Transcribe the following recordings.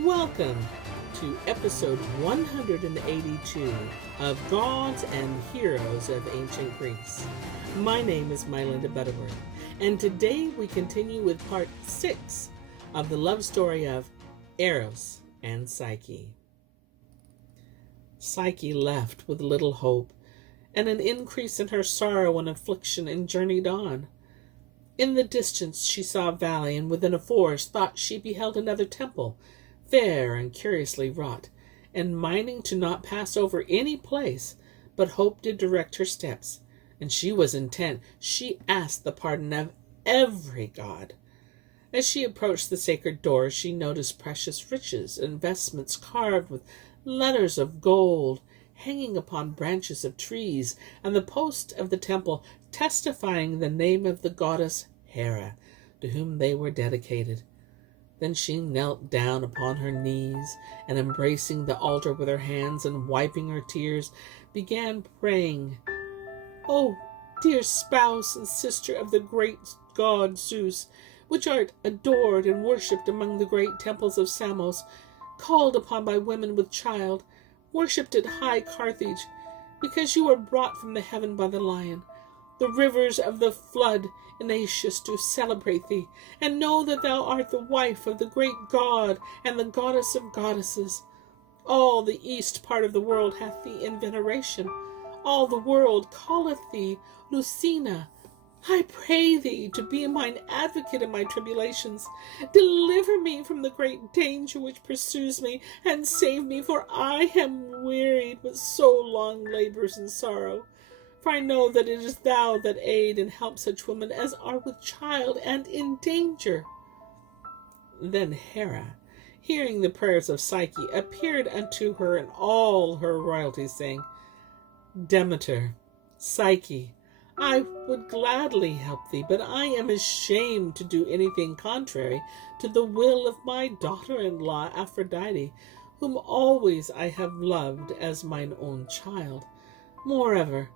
Welcome to episode 182 of Gods and Heroes of Ancient Greece. My name is MyLinda Butterworth, and today we continue with part 6 of the love story of Eros and Psyche. Psyche left with little hope and an increase in her sorrow and affliction and journeyed on. In the distance she saw a valley, and within a forest thought she beheld another temple, fair and curiously wrought, and minding to not pass over any place, but hope did direct her steps, and she was intent. She asked the pardon of every god. As she approached the sacred door, she noticed precious riches and vestments carved with letters of gold, hanging upon branches of trees, and the post of the temple testifying the name of the goddess Hera, to whom they were dedicated. Then she knelt down upon her knees, and embracing the altar with her hands and wiping her tears, began praying, "O dear spouse and sister of the great god Zeus, which art adored and worshipped among the great temples of Samos, called upon by women with child, worshipped at high Carthage, because you were brought from the heaven by the lion. The rivers of the flood in Asia do celebrate thee, and know that thou art the wife of the great god and the goddess of goddesses. All the east part of the world hath thee in veneration. All the world calleth thee Lucina. I pray thee to be mine advocate in my tribulations. Deliver me from the great danger which pursues me, and save me, for I am wearied with so long labors and sorrow. For I know that it is thou that aid and help such women as are with child and in danger." Then Hera, hearing the prayers of Psyche, appeared unto her in all her royalty, saying, "Demeter, Psyche, I would gladly help thee, but I am ashamed to do anything contrary to the will of my daughter-in-law Aphrodite, whom always I have loved as mine own child. Moreover,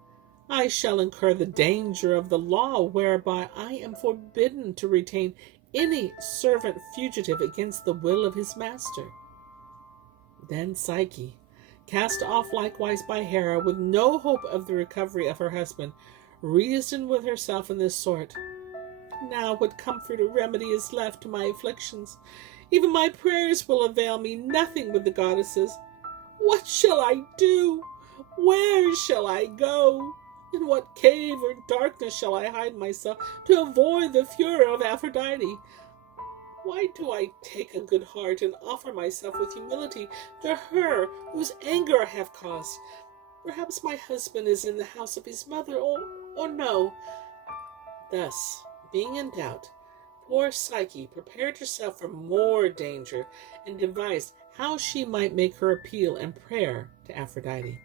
I shall incur the danger of the law, whereby I am forbidden to retain any servant fugitive against the will of his master." Then Psyche, cast off likewise by Hera, with no hope of the recovery of her husband, reasoned with herself in this sort: "Now what comfort or remedy is left to my afflictions? Even my prayers will avail me nothing with the goddesses. What shall I do? Where shall I go? In what cave or darkness shall I hide myself to avoid the fury of Aphrodite? Why do I take a good heart and offer myself with humility to her whose anger I have caused? Perhaps my husband is in the house of his mother, or no." Thus, being in doubt, poor Psyche prepared herself for more danger and devised how she might make her appeal and prayer to Aphrodite.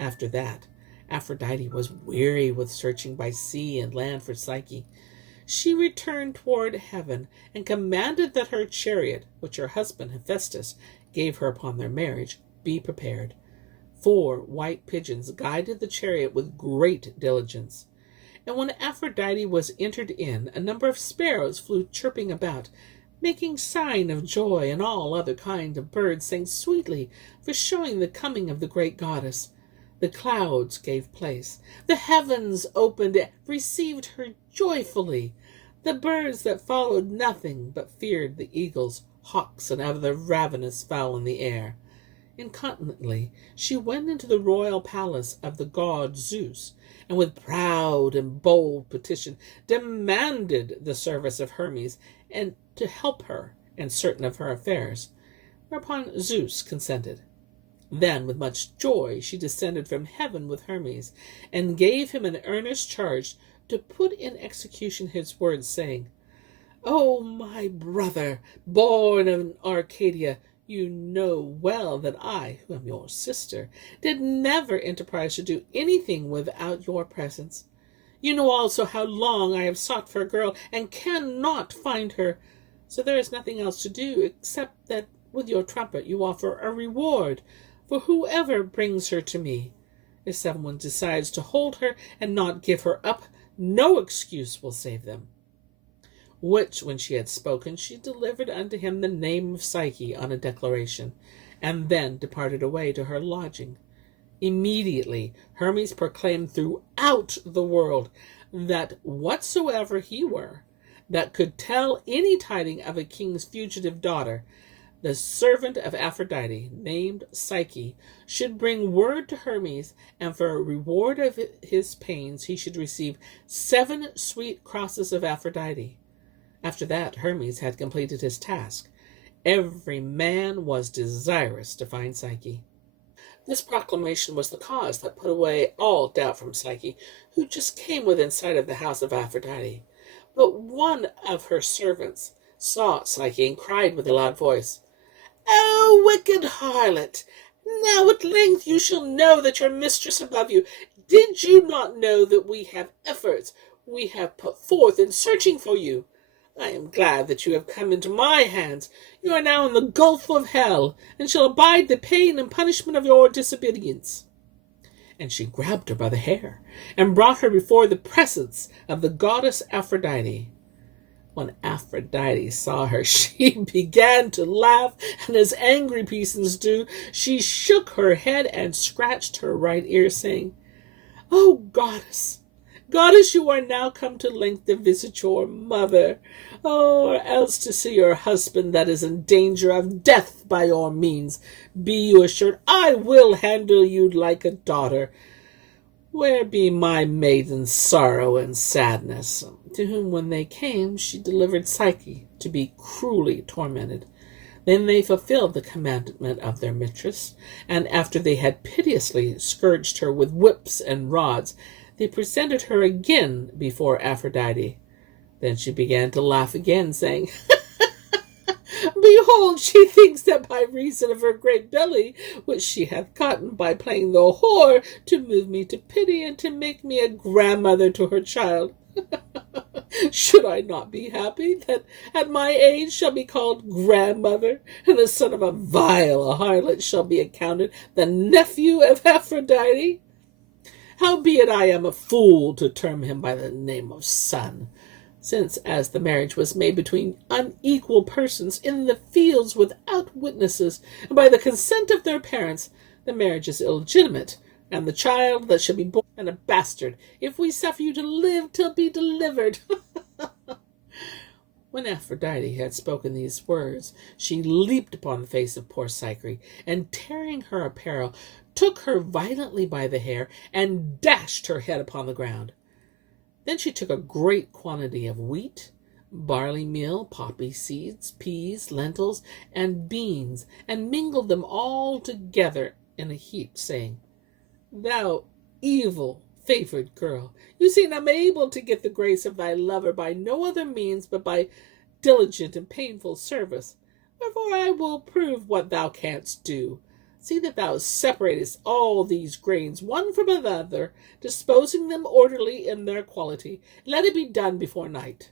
After that, Aphrodite was weary with searching by sea and land for Psyche. She returned toward heaven and commanded that her chariot, which her husband Hephaestus gave her upon their marriage, be prepared. 4 white pigeons guided the chariot with great diligence. And when Aphrodite was entered in, a number of sparrows flew chirping about, making sign of joy, and all other kind of birds sang sweetly for showing the coming of the great goddess. The clouds gave place. The heavens opened and received her joyfully. The birds that followed nothing but feared the eagles, hawks, and other ravenous fowl in the air. Incontinently she went into the royal palace of the god Zeus, and with proud and bold petition demanded the service of Hermes, and to help her in certain of her affairs, whereupon Zeus consented. Then, with much joy, she descended from heaven with Hermes, and gave him an earnest charge to put in execution his words, saying, "O my brother, born in Arcadia, you know well that I, who am your sister, did never enterprise to do anything without your presence. You know also how long I have sought for a girl, and cannot find her. So there is nothing else to do, except that with your trumpet you offer a reward for whoever brings her to me. If someone decides to hold her and not give her up, no excuse will save them." which, when she had spoken, she delivered unto him the name of Psyche on a declaration, and then departed away to her lodging. Immediately Hermes proclaimed throughout the world that whatsoever he were that could tell any tiding of a king's fugitive daughter, the servant of Aphrodite, named Psyche, should bring word to Hermes, and for a reward of his pains he should receive 7 sweet crosses of Aphrodite. After that Hermes had completed his task. Every man was desirous to find Psyche. This proclamation was the cause that put away all doubt from Psyche, who just came within sight of the house of Aphrodite. But one of her servants saw Psyche and cried with a loud voice, "O wicked harlot! Now at length you shall know that your mistress above you. Did you not know that we have put forth in searching for you? I am glad that you have come into my hands. You are now in the gulf of hell, and shall abide the pain and punishment of your disobedience." And she grabbed her by the hair, and brought her before the presence of the goddess Aphrodite. When Aphrodite saw her, she began to laugh, and as angry persons do, she shook her head and scratched her right ear, saying, "O goddess, goddess, you are now come to length to visit your mother, or else to see your husband that is in danger of death by your means. Be you assured I will handle you like a daughter. Where be my maidens Sorrow and Sadness?" To whom, when they came, she delivered Psyche to be cruelly tormented. Then they fulfilled the commandment of their mistress, and after they had piteously scourged her with whips and rods, they presented her again before Aphrodite. Then she began to laugh again, saying, "Behold, she thinks that by reason of her great belly, which she hath gotten by playing the whore, to move me to pity and to make me a grandmother to her child. Should I not be happy that at my age shall be called grandmother, and the son of a vile harlot shall be accounted the nephew of Aphrodite? Howbeit I am a fool to term him by the name of son, since as the marriage was made between unequal persons in the fields without witnesses, and by the consent of their parents, the marriage is illegitimate, and the child that shall be born and a bastard, if we suffer you to live till be delivered." When Aphrodite had spoken these words, she leaped upon the face of poor Psyche, and tearing her apparel, took her violently by the hair, and dashed her head upon the ground. Then she took a great quantity of wheat, barley meal, poppy seeds, peas, lentils, and beans, and mingled them all together in a heap, saying, "Thou evil favored girl, you seem unable to get the grace of thy lover by no other means but by diligent and painful service. Wherefore I will prove what thou canst do. See that thou separatest all these grains one from another, disposing them orderly in their quality. Let it be done before night."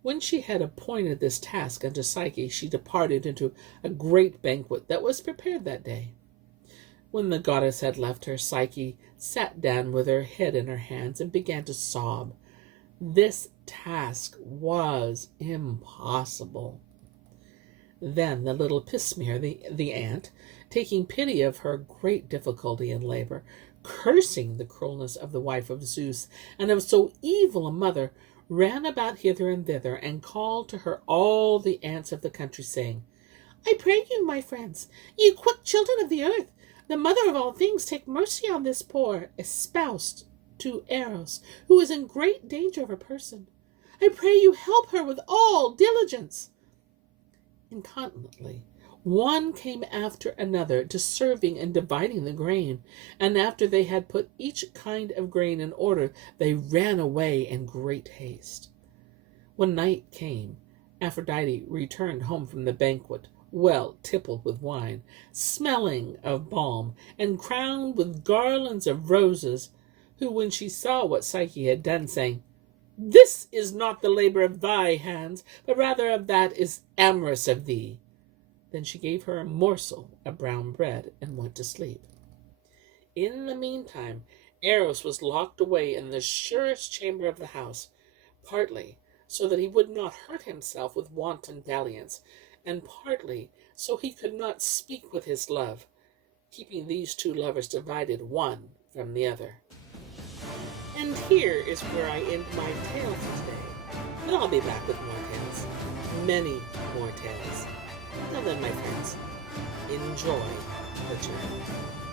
When she had appointed this task unto Psyche, she departed into a great banquet that was prepared that day. When the goddess had left her, Psyche sat down with her head in her hands and began to sob. This task was impossible. Then the little Pscyhe, the ant, taking pity of her great difficulty and labor, cursing the cruelness of the wife of Zeus and of so evil a mother, ran about hither and thither, and called to her all the ants of the country, saying, "I pray you, my friends, ye quick children of the earth, the mother of all things, take mercy on this poor, espoused to Eros, who is in great danger of her person. I pray you help her with all diligence." Incontinently, one came after another, deserving and dividing the grain, and after they had put each kind of grain in order, they ran away in great haste. When night came, Aphrodite returned home from the banquet, well tippled with wine, smelling of balm, and crowned with garlands of roses, who, when she saw what Psyche had done, saying, "This is not the labor of thy hands, but rather of that is amorous of thee." Then she gave her a morsel of brown bread and went to sleep. In the meantime, Eros was locked away in the surest chamber of the house, partly so that he would not hurt himself with wanton dalliance, and partly so he could not speak with his love, keeping these two lovers divided one from the other. And here is where I end my tale for today. But I'll be back with more tales, many more tales. Until then, my friends, enjoy the journey.